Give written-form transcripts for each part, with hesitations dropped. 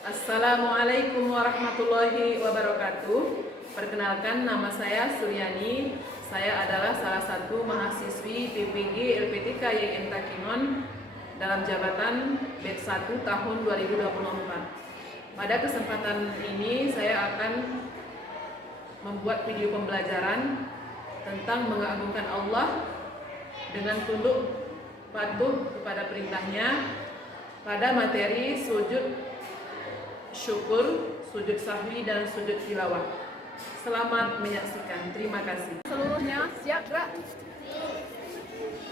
Assalamualaikum warahmatullahi wabarakatuh. Perkenalkan, nama saya Suryani. Saya adalah salah satu mahasiswi PPG LPTK YIN Takinon dalam jabatan batch 1 tahun 2024. Pada kesempatan ini saya akan membuat video pembelajaran tentang mengagungkan Allah dengan tunduk patuh kepada perintahnya pada materi sujud syukur, sujud sahwi, dan sujud tilawah. Selamat menyaksikan. Terima kasih. Seluruhnya siap gerak?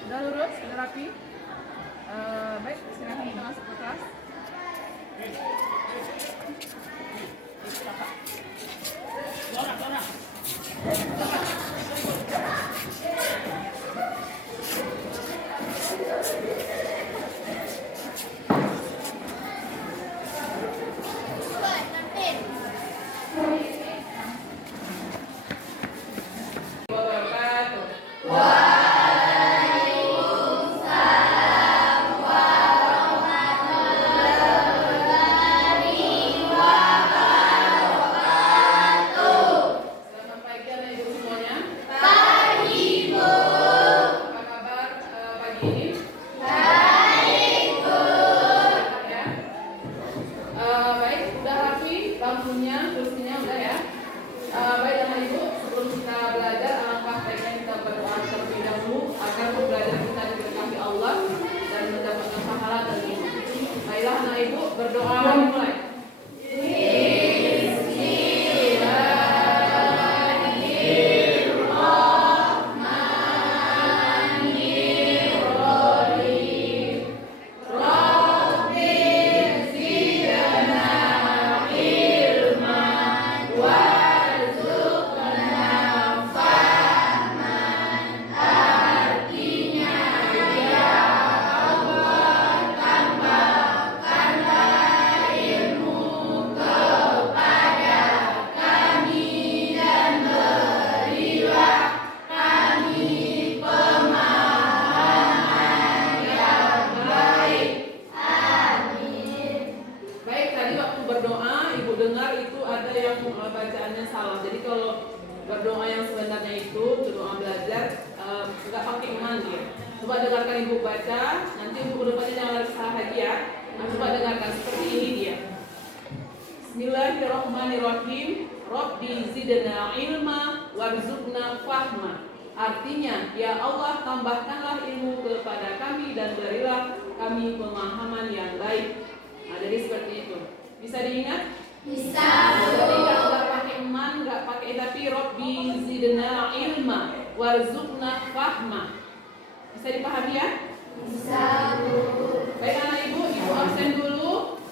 Sudah lurus? Sudah rapi? Baik, silakan masuk ke kelas. Kursinya udah ya. Baik Bapak Ibu, sebelum kita belajar, alangkah baiknya kita berdoa terlebih dahulu agar belajar kita diberkahi Allah dan mendapatkan pahala dan ilmu. Baiklah anak Ibu, berdoa dimulai. Berdoa, Ibu dengar itu ada yang bacaannya salah. Jadi kalau berdoa yang sebenarnya itu doa belajar nggak pakai iman dia. Coba dengarkan Ibu baca, nanti Ibu kedepannya jangan salah lagi ya. Coba dengarkan seperti ini dia. Bismillahirrahmanirrahim. Rabbi zidna ilma warzuqna fahma. Artinya, ya Allah, tambahkanlah ilmu kepada kami dan berilah kami pemahaman yang baik. Nah, jadi seperti itu. Bisa diingat? Bisa. Jadi nggak pakai man, nggak pakai tapi Rabbi zidna ilma warzuqna fahma. Bisa dipahami ya? Bisa, Bu. Baik anak Ibu absen dulu.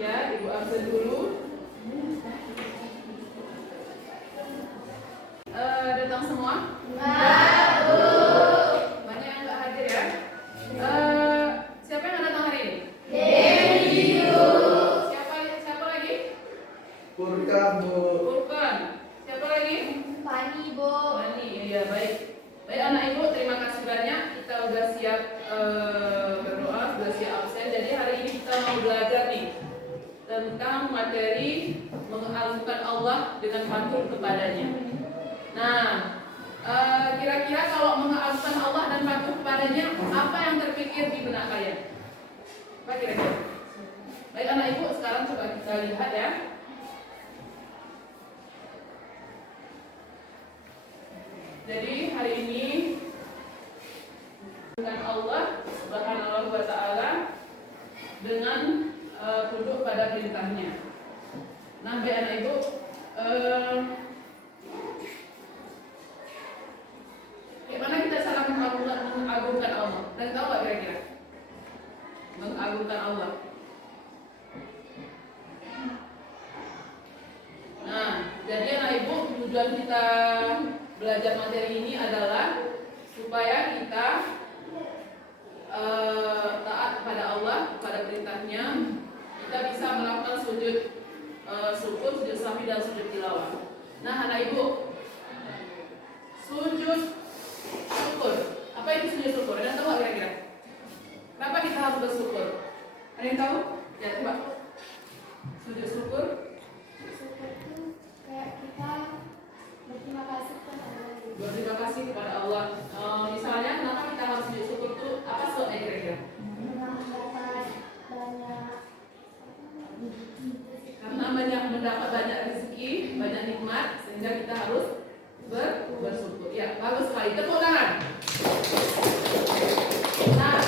Ya, Ibu absen dulu. Datang semua? Enggak, Bu. Banyak yang nggak hadir ya? Siapa yang datang hari ini? Siapa lagi? Furkan, Bu. Furkan. Siapa lagi? Fani, Bu. Fani, iya baik. Baik anak Ibu, terima kasih banyak. Kita udah siap berdoa, sudah siap absen. Jadi hari ini kita mau belajar nih tentang materi mengagungkan Allah dengan patuh kepadanya. Nah, kira-kira kalau mengagungkan Allah dan patuh kepadanya, apa yang terpikir di benak kalian? Apa kira-kira? Baik anak Ibu, sekarang coba kita lihat ya. Jadi hari ini dengan Allah Subhanahu wa Ta'ala dengan tunduk pada perintahnya. Nah, baik anak Ibu, bagaimana kita salah mengagungkan Allah? Dan tahu nggak kira-kira? Mengagungkan Allah. Nah, jadi anak Ibu, tujuan kita belajar materi ini adalah supaya kita taat kepada Allah, kepada perintahnya. Kita bisa melakukan sujud syukur, sujud sahwi, dan sujud tilawah. Nah anak Ibu, sujud syukur. Apa itu sujud syukur? Anda tahu nggak kira-kira? Kenapa kita harus bersyukur? Ada yang tahu? Ya coba. Sujud syukur. Syukur itu kayak kita berterima kasih kepada Allah. Berterima kasih kepada Allah. Misalnya kenapa kita harus sujud syukur itu apa sebabnya kira-kira? Karena mendapat banyak rezeki, banyak nikmat, sehingga kita harus bersyukur. Ya, bagus sekali. Tepuk tangan. Nah,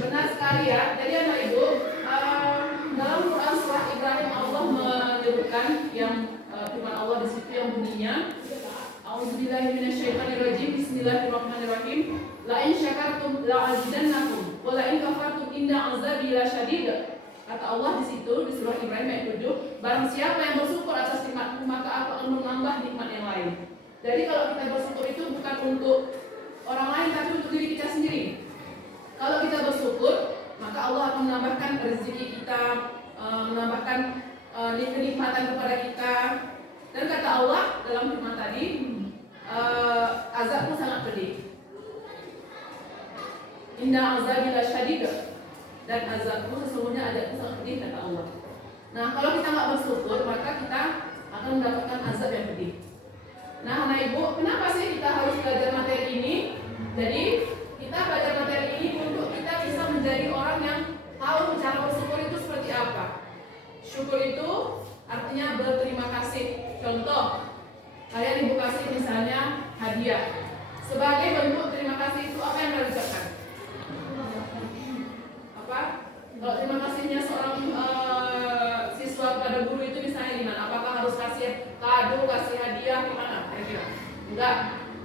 benar sekali ya. Jadi anak ibu, dalam Quran surah Ibrahim Allah menyebutkan yang firman Allah di situ yang bunyinya, A'udzubillahi minasyaitonirrajim. Bismillahirrahmanirrahim. La in syakartum la'azidannakum wa la in kafartum inna 'azabi lasyadid. Kata Allah di situ di surah Ibrahim ayat 7, barang siapa yang bersyukur atas nikmatku maka aku akan menambah nikmat yang lain. Jadi kalau kita bersyukur itu bukan untuk orang lain tapi untuk diri kita sendiri. Kalau kita bersyukur, maka Allah akan menambahkan rezeki kita, menambahkan kenikmatan kepada kita. Dan kata Allah dalam firman tadi, azabku sangat pedih. Inna azabi lasyadid. Dan azabku sesungguhnya azabku sangat pedih, kata Allah. Nah, kalau kita nggak bersyukur, maka kita akan mendapatkan azab yang pedih. Nah, anak ibu, kenapa sih kita harus belajar materi ini? Jadi kita belajar materi ini untuk kita bisa menjadi orang yang tahu cara bersyukur itu seperti apa. Syukur itu artinya berterima kasih. Contoh, kalian ibu kasih misalnya hadiah. Sebagai bentuk terima kasih itu apa yang kalian ucapkan? Apa? Kalau terima kasihnya seorang siswa kepada guru itu misalnya gimana? Apakah harus kasih kado, kasih hadiah, gimana? Kira-kira? Enggak.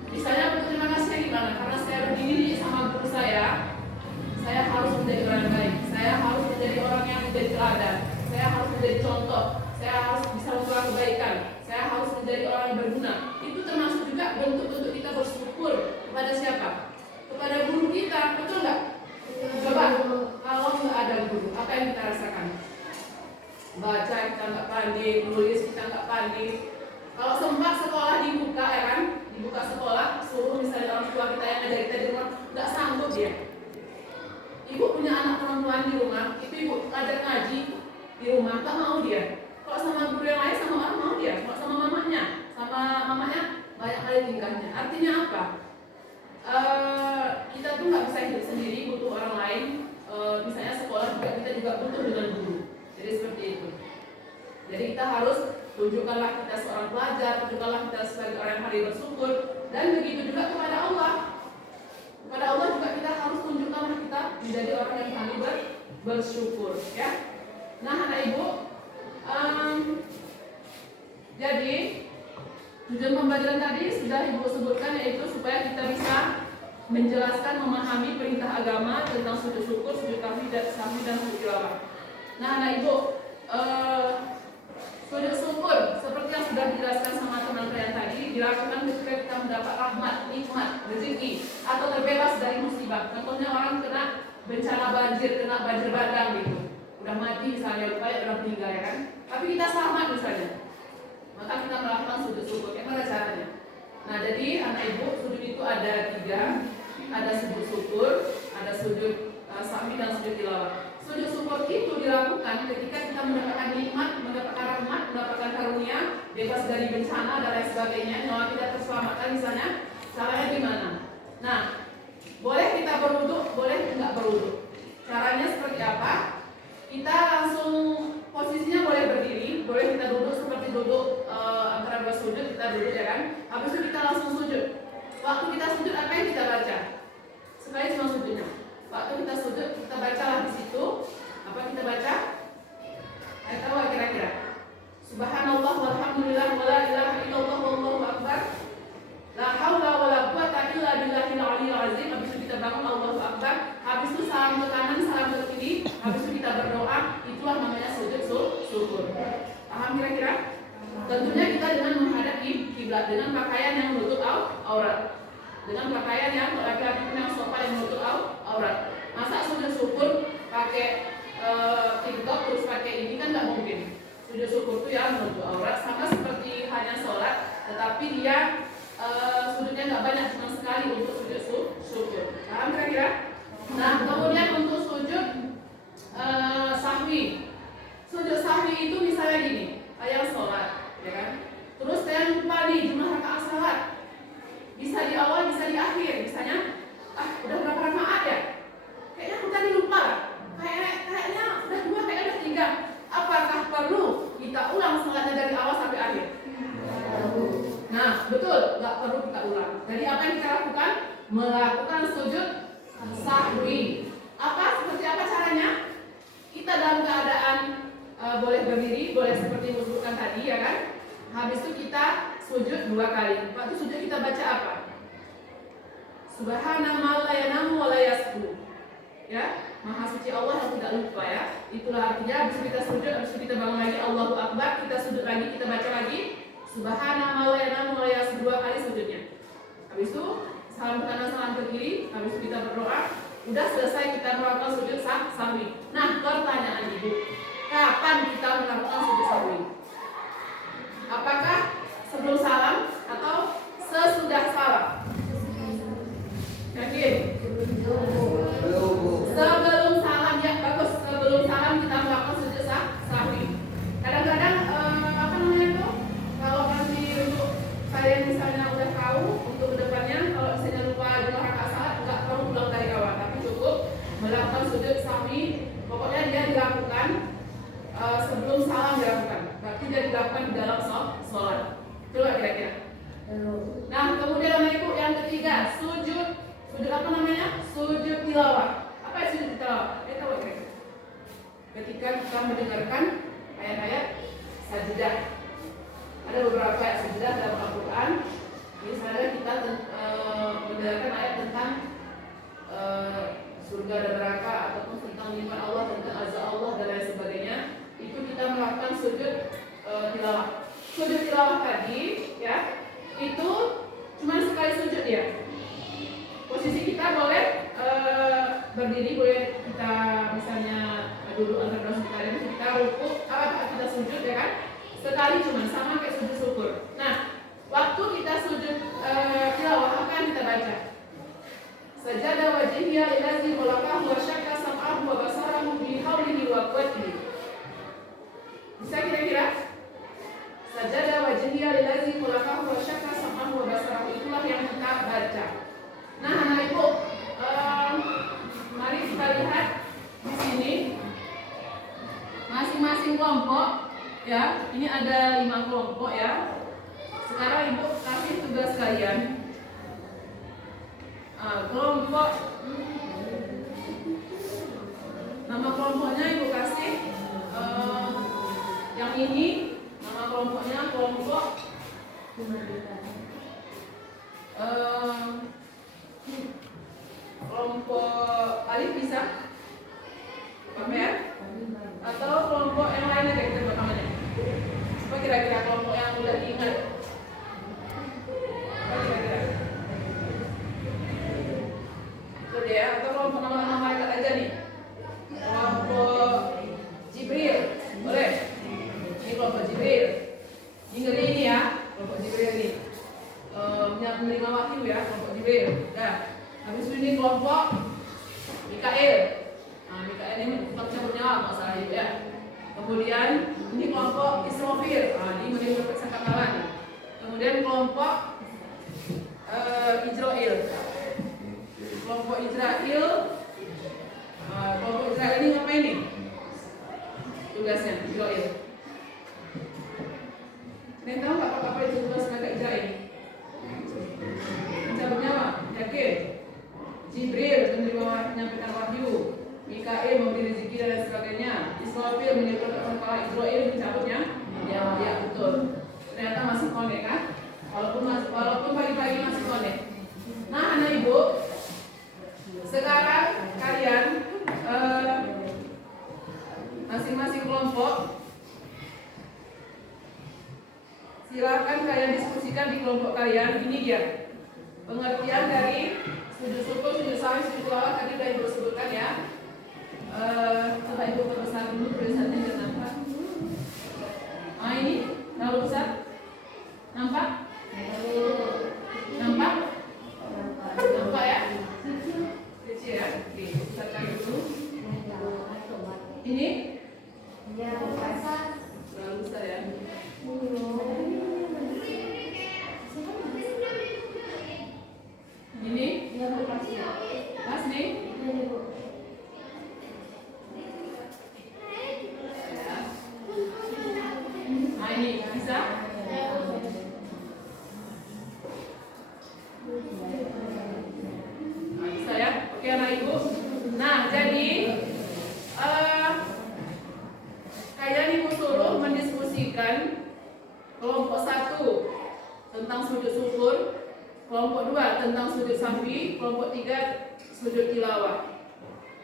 Misalnya bentuk terima kasihnya gimana? Karena saya berdiri sama guru saya harus menjadi orang yang baik. Saya harus menjadi orang yang menjadi teladan. Saya harus menjadi contoh. Saya harus bisa membuat kebaikan. Saya harus menjadi orang yang berguna. Itu termasuk juga bentuk-bentuk kita bersyukur kepada siapa? Kepada guru kita, betul nggak? Coba, kalau nggak ada guru, apa yang kita rasakan? Baca kita nggak pandai, nulis kita nggak pandai. Kalau sempat sekolah dibuka ya kan, dibuka sekolah, suruh misalnya orang tua kita yang ngajar kita di rumah, nggak sanggup dia. Ibu punya anak perempuan di rumah, itu ibu ajar ngaji di rumah, nggak mau dia. Kalau sama guru yang lain sama orang mau dia, kalau sama mamanya banyak kali tingkahnya. Artinya apa? Kita tuh nggak bisa hidup sendiri, butuh orang lain. Misalnya sekolah juga kita juga butuh dengan guru. Jadi seperti itu. Jadi kita harus tunjukkanlah kita seorang pelajar, tunjukkanlah kita sebagai orang yang pandai bersyukur, dan begitu juga kepada Allah. Kepada Allah juga kita harus tunjukkanlah kita menjadi orang yang pandai bersyukur, ya. Nah, anak ibu, jadi tujuan pembelajaran tadi sudah ibu sebutkan, yaitu supaya kita bisa menjelaskan, memahami perintah agama tentang sujud syukur, sujud sahwi dan sujud tilawah. Nah, anak ibu, sujud syukur seperti yang sudah dijelaskan sama teman kalian tadi dilakukan ketika kita mendapat rahmat, nikmat, rezeki atau terbebas dari musibah. Contohnya orang kena bencana banjir, kena banjir bandang gitu, udah mati misalnya, kayak udah meninggal ya kan, tapi kita selamat misalnya, maka kita melakukan sujud syukur. Gimana caranya? Nah, jadi anak ibu, sujud itu ada 3, ada sujud syukur, ada sujud sahwi dan sujud tilawah. Sujud syukur itu dilakukan ketika kita mendapatkan nikmat, mendapatkan rahmat, mendapatkan karunia, bebas dari bencana dan lain sebagainya, nyawa kita terselamatkan misalnya. Caranya gimana? Nah, boleh kita berwudhu, boleh nggak berwudhu. Caranya seperti apa? Kita langsung posisinya boleh berdiri, boleh kita duduk seperti duduk antara dua sujud, kita duduk ya kan. Habis itu kita langsung sujud. Waktu kita sujud apa yang kita baca? Sekali cuma sujudnya. Waktu kita sujud, kita bacalah di situ. Apa kita baca? Ayo tahu kira-kira? Subhanallah walhamdulillah wala ilaha illallah wallahu akbar. La haula wala quwata illa billahil aliyil azim. Habis itu kita bangun Allahu akbar. Habis itu salam ke kanan, salam ke kiri. Habis itu kita berdoa. Itulah namanya sujud syukur. Paham kira-kira? Tentunya kita dengan menghadap kiblat, dengan pakaian yang menutup aurat. Dengan pakaian yang laki-laki yang sopan yang menutup aurat. Masa sujud syukur pakai TikTok terus pakai ini kan nggak mungkin. Sujud syukur itu ya menutup aurat, sama seperti hanya sholat, tetapi dia sujudnya nggak banyak, cuma sekali untuk sujud syukur. Paham kira-kira? Nah, kemudian untuk sujud Bisa di awal, bisa di akhir. Misalnya, udah berapa rakaat ya? Kayaknya aku tadi lupa. Kayaknya udah 2, kayaknya udah 3. Apakah perlu kita ulang salatnya dari awal sampai akhir? Nah, betul, nggak perlu kita ulang. Jadi apa yang kita lakukan? Melakukan sujud sahwi. Seperti apa caranya? Kita dalam keadaan boleh berdiri, boleh seperti yang disebutkan tadi, ya kan? Habis itu kita sujud 2 kali. Waktu sujud kita baca apa? Subhanallah la yanamu wa la yasbu. Ya, Maha suci Allah yang tidak lupa ya. Itulah artinya habis kita sujud, habis itu kita bangun lagi, Allahu Akbar, kita sujud lagi, kita baca lagi Subhanallah la yanamu wa la yasbu 2 kali sujudnya. Habis itu salam ke kanan, salam ke kiri, habis itu kita berdoa. Udah selesai kita melakukan sujud sahwi. Nah, pertanyaan Ibu, kapan kita melakukan sujud sahwi? Apakah sebelum salam atau sesudah salam? Yakin? Sebelum salam, ya bagus. Sebelum salam kita melakukan sujud sahwi. Kadang-kadang kalau nanti untuk kalian misalnya udah tahu untuk kedepannya, kalau misalnya lupa jumlah rakaat salat, nggak perlu ulang dari awal, tapi cukup melakukan sujud sahwi. Pokoknya dia dilakukan sebelum salam dilakukan. Berarti dia dilakukan di dalam sholat. Coba kira-kira. Nah, kemudian Bapak Ibu yang ketiga, sujud apa namanya? Sujud tilawah. Apa itu sujud tilawah? Tahu kira-kira? Ketika kita mendengarkan ayat-ayat sajidah. Ada beberapa ayat sajidah dalam Al-Quran. Misalnya kita mendengarkan ayat tentang surga dan neraka, ataupun tentang nikmat Allah, tentang azab Allah dan lain sebagainya. Itu kita melakukan sujud tilawah. Sujud tilawah tadi, ya, itu cuma sekali sujud ya. Posisi kita boleh berdiri, boleh kita misalnya duduk antara dua sekali, kita rukuk, kita sujud ya kan? Sekali cuma, sama kayak sujud syukur. Nah, waktu kita sujud tilawah akan kita baca. Sajada wajhiya lillazi khalaqahu wa syakka sam'ahu wa basarahu bi haulihi wa quwwatihi. Bisa kira-kira? Sajada wajhiya lillazi khalaqahu wa syakka sam'ahu wa basarahu, itulah yang kita baca. Nah, anak Ibu, mari kita lihat di sini masing-masing kelompok ya. Ini ada 5 kelompok ya. Sekarang Ibu kasih tugas kalian. Kelompok nama kelompoknya Ibu kasih yang ini, nama kelompoknya kelompok kelompok alif bisa apa ya? Atau kelompok yang lain aja kita buat namanya. Apa kira-kira kelompok yang udah diingat? Apa kira-kira? Itu dia, atau kelompok nama-nama malaikat aja nih. Kelompok Jibril, boleh? Ini kelompok Jibril. Ini ya, kelompok Jibril ini. Yang menerima wahyu ya, kelompok Jibril. Nah, habis ini kelompok Mikail. Nah, Mikail ini bukan cabut nyawa masalah itu ya. Kemudian ini kelompok Israfil. Nah, ini menerima persangkapan. Kemudian kelompok Israel. Kelompok Israel. Kelompok Israel ini ngapain nih? Tugasnya Israel. Kalian tahu nggak apa itu tugas mereka Israel? Mencabut nyawa, yakin? Jibril menyampaikan wahyu, Mikail memberi rezeki dan lain sebagainya, Israfil menyiapkan kepala, Israel mencabutnya. Ya betul. Ternyata masih konek kan? Walaupun pagi-pagi masih konek. Nah, anak Ibu, sekarang kalian masing-masing kelompok silakan kalian diskusikan di kelompok kalian. Ini dia pengertian dari sujud syukur, sujud sahwi, sujud tilawah tadi sudah Ibu sebutkan ya. Coba Ibu perbesar dulu tulisannya biar nampak. Ini terlalu besar, nampak? Nampak? Nampak ya? Kecil ya? Oke, besarkan dulu. Ini? Terlalu besar ya? tentang sujud sahwi, kelompok 3 sujud tilawah.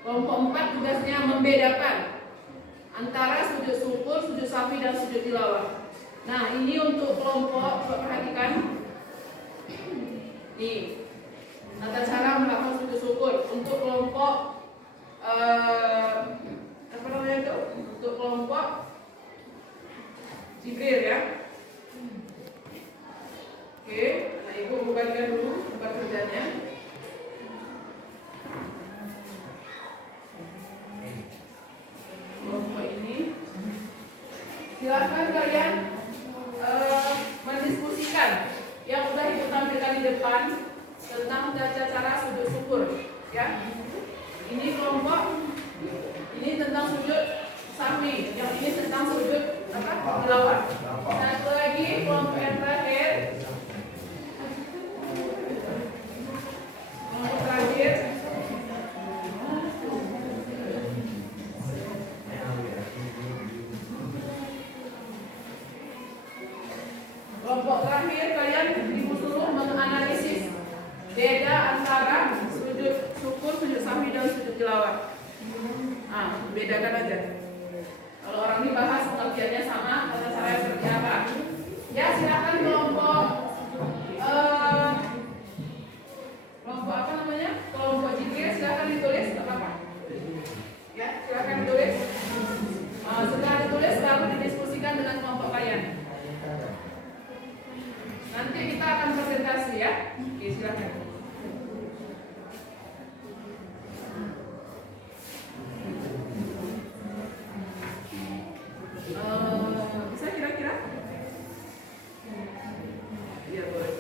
Kelompok 4 tugasnya membedakan antara sujud syukur, sujud sahwi dan sujud tilawah. Nah, ini untuk kelompok, perhatikan. Nih, tata cara melakukan sujud syukur untuk kelompok apa namanya itu? Untuk kelompok Jibril ya. Oke, nah ibu bukakan dulu tempat kerjanya. Kelompok ini, silakan kalian mendiskusikan yang sudah ibu tampilkan di depan tentang tata cara sujud syukur ya. Ini kelompok ini tentang sujud sahwi, yang ini tentang sujud tilawah. Satu lagi kelompok yang terakhir, kelompok terakhir kalian disuruh menganalisis beda antara sujud syukur, sujud sahwi dan sujud tilawah. Bedakan aja. Kalau orang ini bahas pengertiannya sama, tata caranya seperti apa. Ya, silakan kelompok apa namanya? Kelompok Jibril, silakan ditulis, enggak apa-apa. Ya, silakan ditulis. Setelah ditulis baru didiskusikan dengan kelompok kalian. Nanti kita akan presentasi ya. Oke, silakan. Bisa kira-kira? Iya, boleh.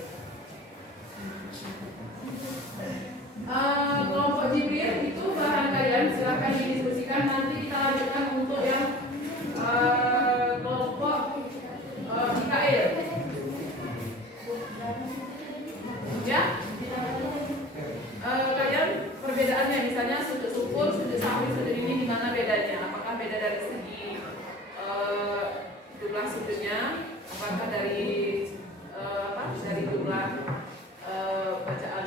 Kelompok Jibril itu bahan kalian, silakan didiskusikan. Nanti kita lanjutkan untuk yang kelompok Mikael. Ya, kalian perbedaannya misalnya sujud syukur, sujud sahwi, sujud ini di mana bedanya? Apakah beda dari segi jumlah sujudnya? Apakah dari dari jumlah bacaan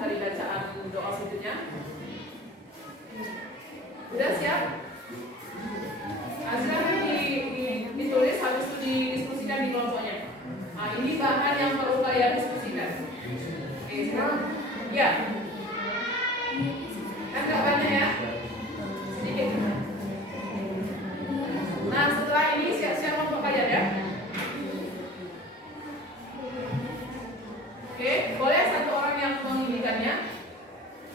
dari bacaan doa sujudnya? Udah siap? Silakan ditulis, habis itu didiskusikan di kelompoknya. Ini bahan yang perlu kalian diskusikan. Oke, sekarang ya. Agak banyak ya. Sedikit. Nah, setelah ini siap-siap kelompok kalian ya. Oke, boleh satu orang yang menginginkannya.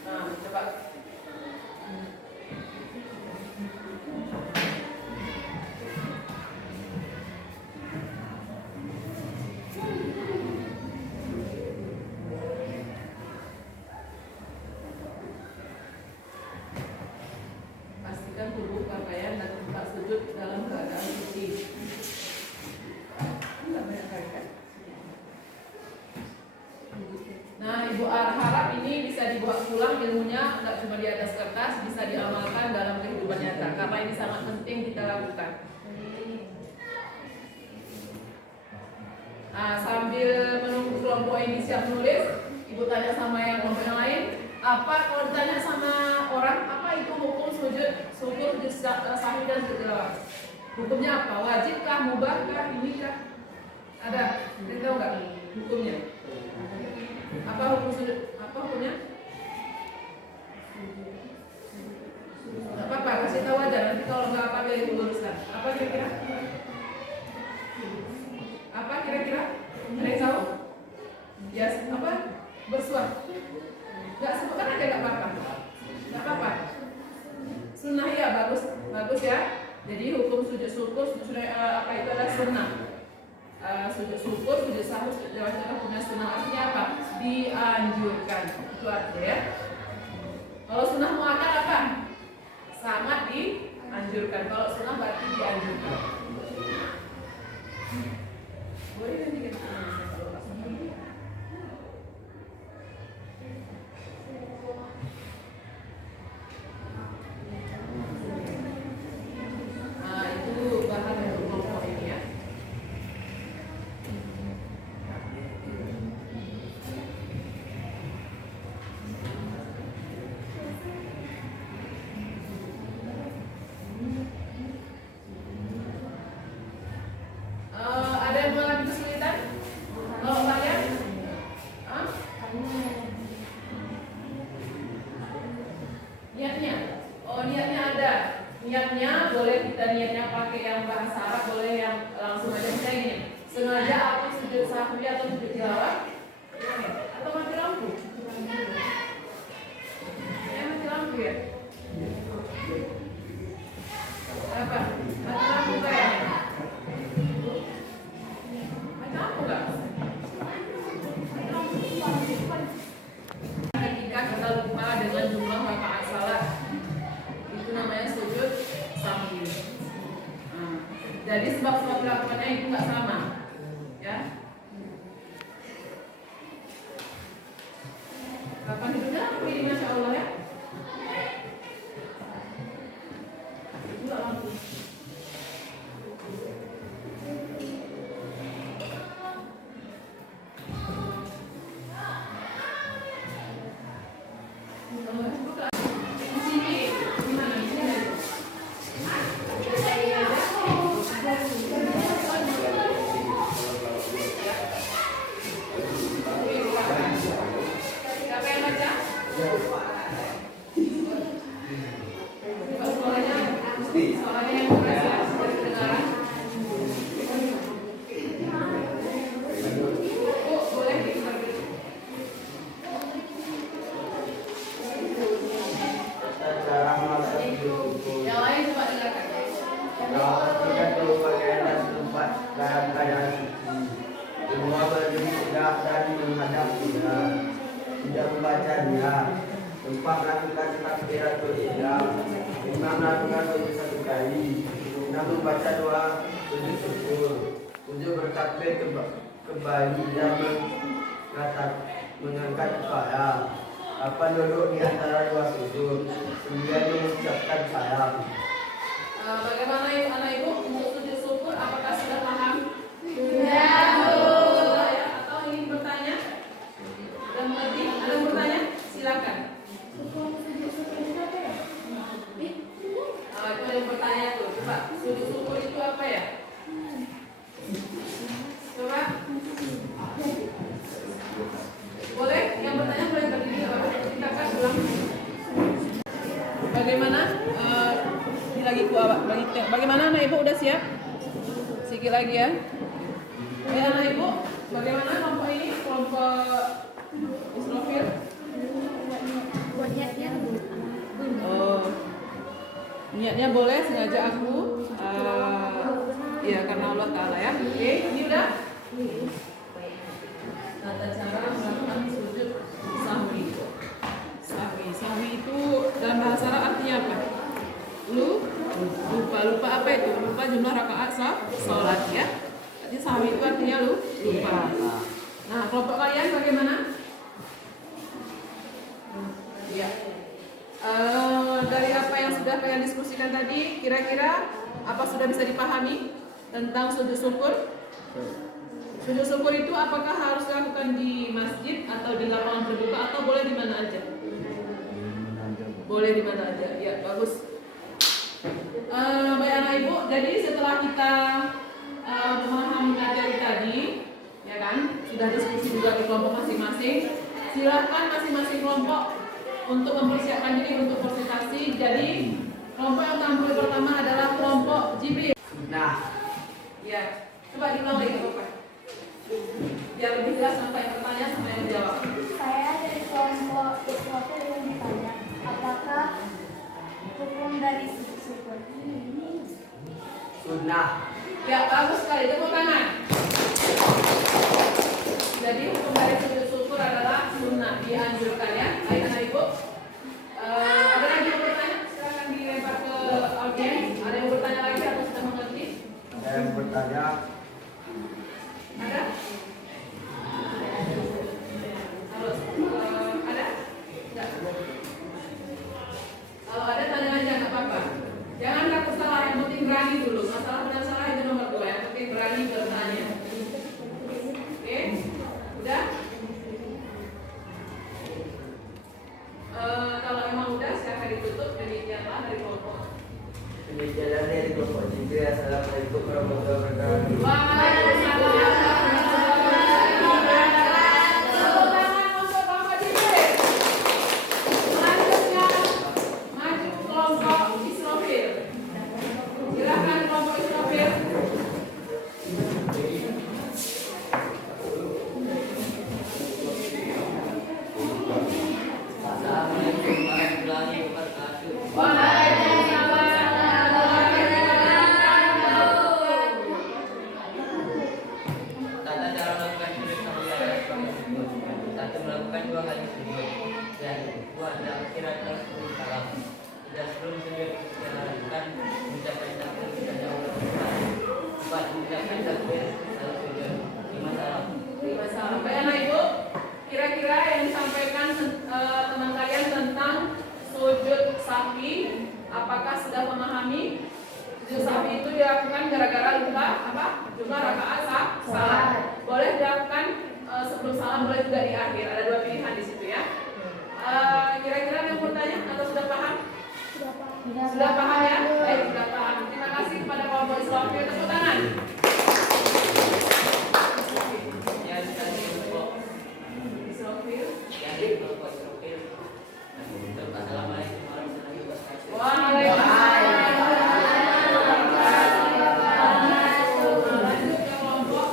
Nah, coba. Pastikan tubuh pakaian dan tempat sujud dalam keadaan suci. Nah, Ibu harap ini bisa dibawa pulang ilmunya, tidak cuma di atas kertas, bisa diamalkan dalam kehidupan nyata. Karena ini sangat penting kita lakukan. Nah, sambil menunggu kelompok ini siap menulis, Ibu tanya sama yang kelompok yang lain, apa kalau ditanya sama orang, apa itu hukum sujud syukur, sujud sahwi dan sujud tilawah? Hukumnya apa? Wajibkah, mubahkah, inikah? Ada? Kita tahu nggak hukumnya? Apa hukum sujud? Apa hukumnya? Nggak apa-apa, kasih tahu aja. Nanti kalau nggak apa biar Ibu luruskan. Apa kira-kira? Apa kira-kira? Ada yang tahu? Ya, apa? Bersuah. Nggak sebutkan aja, nggak apa-apa. Nggak apa-apa. Sunnah ya, bagus, bagus ya. Jadi hukum sujud syukur, apa itu adalah sunnah. Sujud syukur, sujud sahwi, sujud tilawah itu hukumnya sunnah. Artinya apa? Dianjurkan. Itu artinya ya. Kalau sunnah muakkad apa? Sangat dianjurkan. Kalau sunnah berarti dianjurkan. Boleh kan dikit? Itu bahan untuk kelompok ini ya. niatnya boleh kita niatnya pakai yang bahasa Arab, boleh yang langsung aja misalnya gini. Sengaja aku sujud sahwi atau sujud tilawah atau mati lampu? Ya mati lampu ya. Apa? Mati lampu kayaknya. Mati lampu nggak? Ketika kita lupa dengan jumlah rakaat salat, itu namanya sujud sahwi. Jadi sebab-sebab dilakukannya itu nggak sama, ya. Kapan hidupnya? Ini masya Allah ya. Itu nggak lampu. Di sini gimana? Di sini. Siapa yang baca? Coba suaranya yang keras ya, biar kedengaran. Oh, boleh dipakai. Cara melakukan syukur. Yang lain coba dengarkan. Kalau tergantung pakaian dan tempat dalam keadaan suci. Semua berdiri tegak dan menghadap Tuhan. Tidak membacanya. Tempat melakukan takbiratul ihram. Imam melakukan sujud satu kali. Enam membaca doa sujud syukur. Tujuh bertakbir kembali dan mengangkat kepala. 8 duduk di antara dua sujud. 9 mengucapkan salam. Bagaimana anak ibu untuk sujud syukur? Apakah sudah paham? Sudah. Sudah ya? Atau ingin bertanya? Dan mengerti? Ada yang bertanya? Silakan. Itu ada yang bertanya tuh. Coba sujud syukur itu apa ya? Coba. Boleh? Yang bertanya boleh berdiri. Kita akan ulang. Bagaimana? Ini lagi bagaimana anak ibu udah siap? Sikit lagi ya. Anak ibu, bagaimana kelompok ini? Kelompok Israfil? Buat niatnya. Oh, niatnya boleh sengaja aku. Ya karena Allah Taala ya. Oke, ini udah. Tata cara melakukan sujud sahwi. Sahwi itu dalam bahasa Arab artinya apa? Lupa apa itu? Lupa jumlah rakaat salat ya. Jadi sahwi itu artinya lupa. Nah, kelompok kalian bagaimana? Ya. Dari apa yang sudah kalian diskusikan tadi, kira-kira apa sudah bisa dipahami tentang sujud syukur? Sujud syukur itu apakah harus dilakukan di masjid atau di lapangan terbuka atau boleh di mana aja? Boleh di mana aja. Ya, bagus. Baik anak ibu, jadi setelah kita memahami materi tadi, ya kan, sudah diskusi juga di kelompok masing-masing. Silakan masing-masing kelompok untuk mempersiapkan diri untuk presentasi. Jadi kelompok yang tampil pertama adalah kelompok Jibril. Nah, Ya, coba diulang lagi Bapak. Biar lebih jelas apa yang bertanya sama yang jawab. Saya dari kelompok Israfil yang ditanya, apakah hukum dari sujud syukur ini? sunnah. Ya, bagus sekali. Tepuk tangan. Jadi hukum dari sujud syukur adalah sunnah, dianjurkan ya. Baik anak ibu. Ada lagi yang bertanya? Silakan dilempar ke audiens. Ada yang bertanya lagi atau sudah mengerti? Saya yang bertanya, Ada? Harus ada? Enggak. Kalau ada tanya aja nggak apa-apa. Jangan takut salah, yang penting berani dulu. Masalah benar salah itu nomor 2. Yang penting berani bertanya. Oke? Udah? Kalau emang udah, silakan ditutup. Demikianlah dari kelompok. penjelasan dari kelompok Jibril. Assalamualaikum warahmatullahi wabarakatuh. Waalaikumsalam. Selanjutnya maju kelompok Israfil. Dan dua adalah kira-kira 10 salam. Dan sebelum sendiri kita lakukan mengucapkan takbir kita jauh lebih baik. 4 mengucapkan takbir lalu sujud. 5 salam. 5 salam. Baik anak ibu, kira-kira yang disampaikan teman kalian tentang sujud sahwi, apakah sudah memahami? Sujud sahwi itu dilakukan gara-gara lupa apa? Jumlah rakaat salat. Boleh dilakukan sebelum salam, boleh juga di akhir. Ada 2 pilihan di situ ya. Kira-kira ada yang mau bertanya atau sudah paham? Sudah paham ya? Baik, sudah paham. Terima kasih kepada kelompok Islamil. Tepuk tangan. Yang tadi kelompok Islamil. yang di kelompok Islamil. Assalamualaikum warahmatullahi wabarakatuh. Waalaikumsalam. Lanjut ke kelompok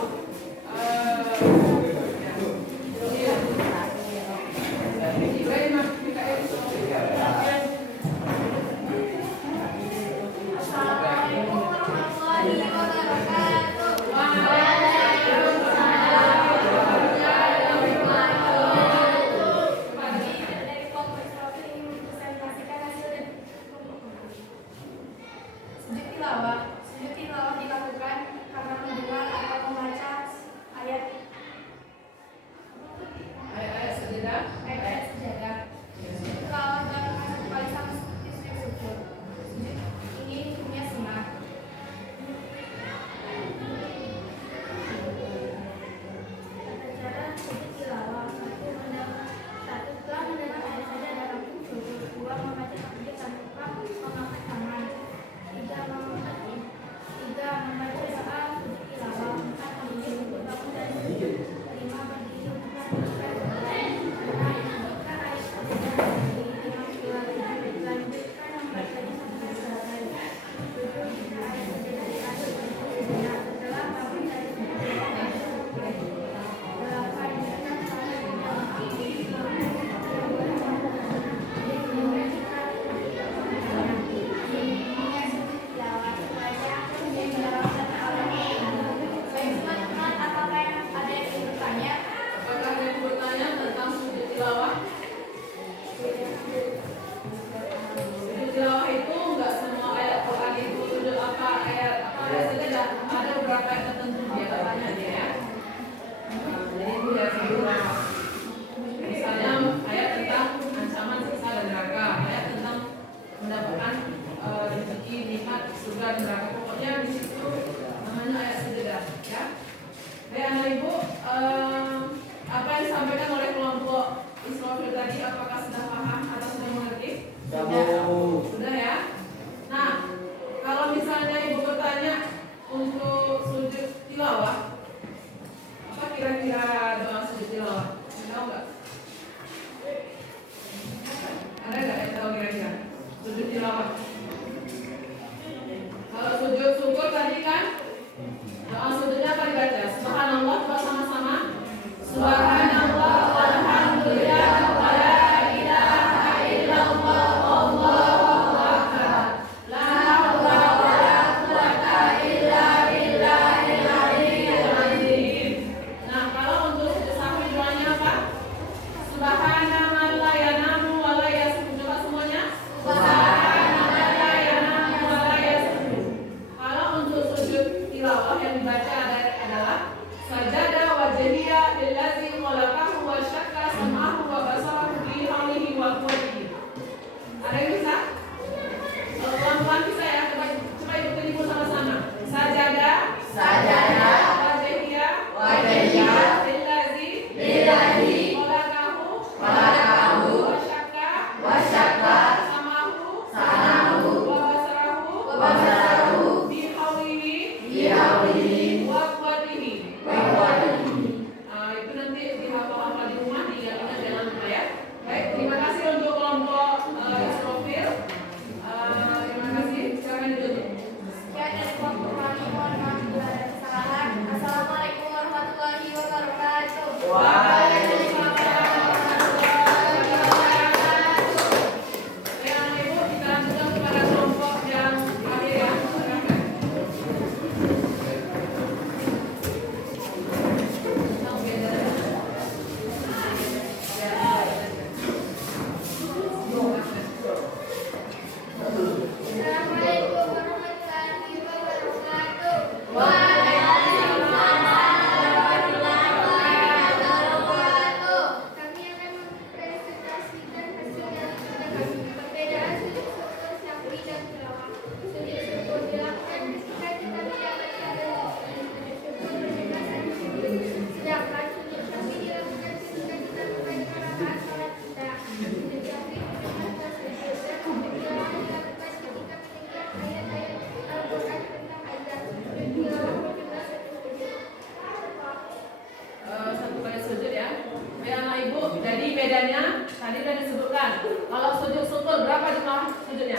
Tadi sudah disebutkan. Kalau sujud syukur berapa jumlah sujudnya?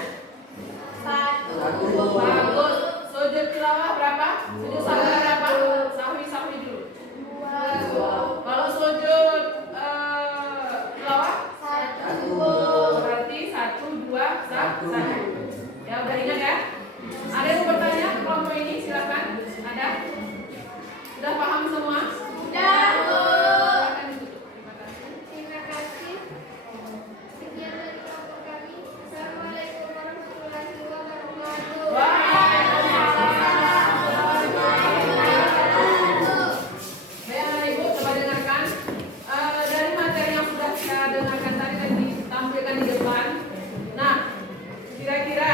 1. Bagus. Sujud tilawah berapa? Sujud sahwi berapa? Sahwi dulu. 2. Kalau sujud tilawah 1. berarti 1, 2, 1. Ya udah ingat ya? Ada yang mau bertanya kelompok ini? Silakan. Ada? Sudah paham semua? Sudah, Bu. Silakan ditutup. Terima kasih. Terima kasih. Sekian dari kelompok kami. Assalamualaikum warahmatullahi wabarakatuh. Baik, Ibu, coba dengarkan. Dari materi yang sudah kita dengarkan tadi dan ditampilkan di depan. Nah, kira-kira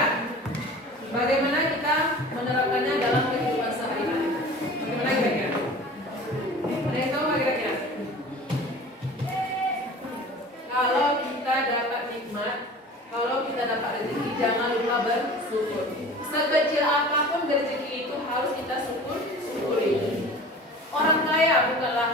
bagaimana kita menerapkannya dalam kehidupan sehari-hari? Bagaimana kira-kira? Ada yang tahu nggak kira-kira? Kalau kita dapat nikmat, kalau kita dapat rezeki, jangan lupa bersyukur. Sekecil apapun rezeki itu harus kita syukuri. Orang kaya bukanlah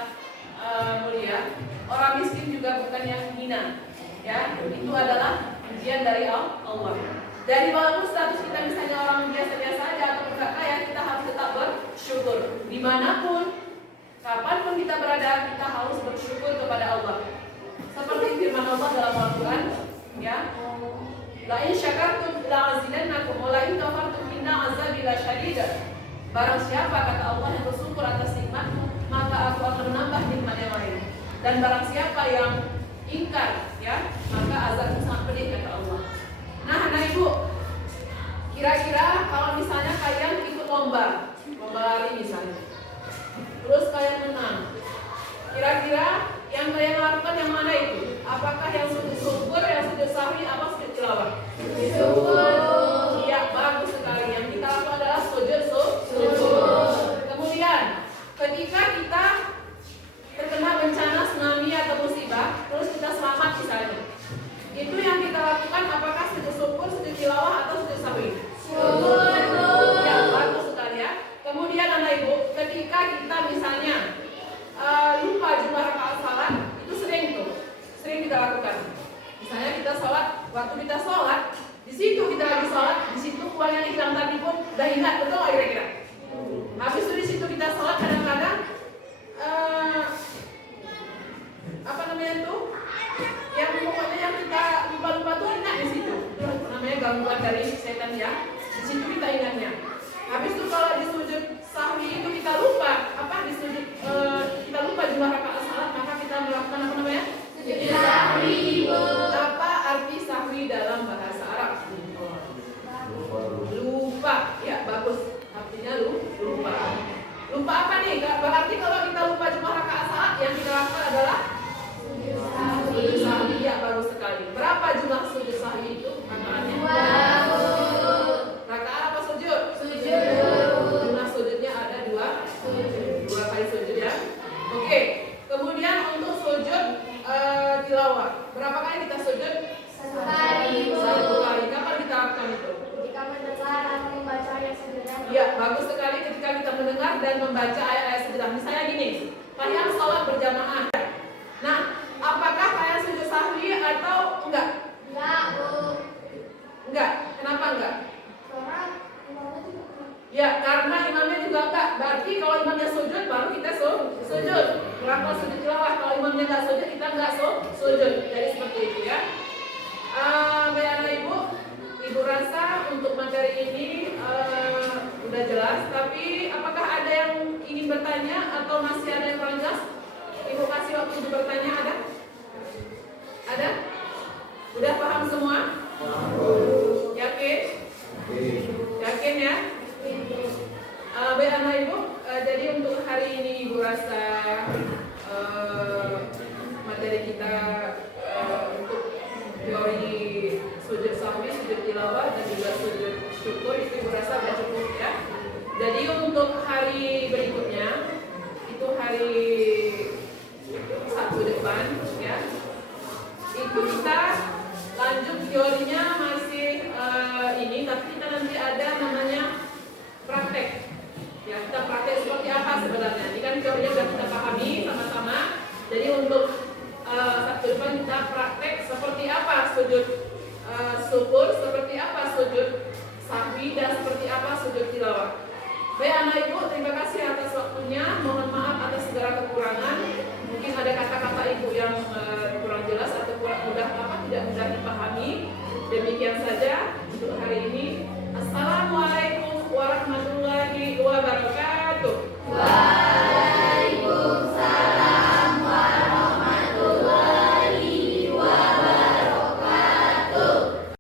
mulia, orang miskin juga bukan yang hina. Ya, itu adalah ujian dari Allah. Dari walaupun status kita misalnya orang biasa-biasa aja atau tidak kaya, kita harus tetap bersyukur. Dimanapun, kapanpun kita berada, kita harus bersyukur kepada Allah. Seperti firman Allah dalam Al-Quran, ya, la in syakartum la azidannakum wa la in kafartum inna azabi lasyadid. Barang siapa, kata Allah, yang bersyukur atas nikmatmu, maka aku akan menambah nikmat yang lain. Dan barang siapa yang ingkar, ya, maka azabku sangat pedih, kata Allah. Nah, Ibu, kira-kira kalau misalnya kalian ikut lomba lari misalnya, terus kalian menang, kira-kira yang kalian lakukan yang mana itu? Apakah yang sujud syukur, yang sujud sahwi, apa sujud tilawah? Syukur. Iya, bagus sekali. Yang kita lakukan adalah sujud syukur. Kemudian, ketika kita terkena bencana tsunami atau musibah, terus kita selamat misalnya, itu yang kita lakukan apakah sujud syukur, sujud tilawah, atau sujud sahwi? Syukur. Ya, bagus sekali ya. Kemudian anak ibu, ketika kita misalnya lupa jumlah rakaat salat, itu sering kita lakukan. Misalnya kita sholat, waktu kita sholat, di situ kita lagi sholat, di situ uang yang hilang tadi pun udah ingat, betul nggak kira-kira? Habis itu di situ kita sholat kadang-kadang apa namanya tuh? Yang pokoknya yang kita lupa-lupa tuh ingat di situ. Itu namanya gangguan dari setan ya. Di situ kita ingatnya. Habis itu kalau di sujud sahwi itu kita lupa apa di sujud kita lupa jumlah rakaat salat, maka kita melakukan apa namanya? Sujud sahwi. Apa arti sahwi dalam bahasa Arab? Lupa. Ya, bagus. Artinya lupa. Lupa apa nih? Berarti kalau kita lupa jumlah rakaat salat, yang kita lakukan adalah sujud sahwi. Ya, bagus sekali. Berapa jumlah sujud sahwi itu? Rakaatnya? Rakaat apa sujud? Jumlah sujudnya ada dua kali sujud ya. Oke. Kemudian untuk sujud tilawah, berapa kali kita sujud? Satu kali. Kapan kita lakukan itu? Ketika mendengar atau membaca ayat sejadah. Ya, bagus sekali ketika kita mendengar dan membaca ayat-ayat sejadah. Misalnya gini, kalian sholat berjamaah. Nah, apakah kalian sujud sahwi atau enggak? Enggak, Bu. Enggak. Kenapa enggak? Karena imamnya juga. Ya, karena imamnya juga enggak. Berarti kalau imamnya sujud, baru kita sujud. Kalau sujud tilawah, kalau imamnya enggak sujud, kita enggak sujud. Jadi seperti itu ya. Baik anak ibu rasa untuk materi ini udah jelas. Tapi apakah ada yang ingin bertanya atau masih ada yang kurang jelas? Ibu kasih waktu untuk bertanya, ada? Ada? Udah paham semua? Yakin? Yakin ya? Baik anak ibu, jadi untuk hari ini ibu rasa materi kita untuk teori sujud sahwi, sujud tilawah dan juga sujud syukur itu ibu rasa sudah cukup ya. Jadi untuk hari berikutnya itu hari Sabtu depan ya, itu kita lanjut teorinya masih ini, tapi kita nanti ada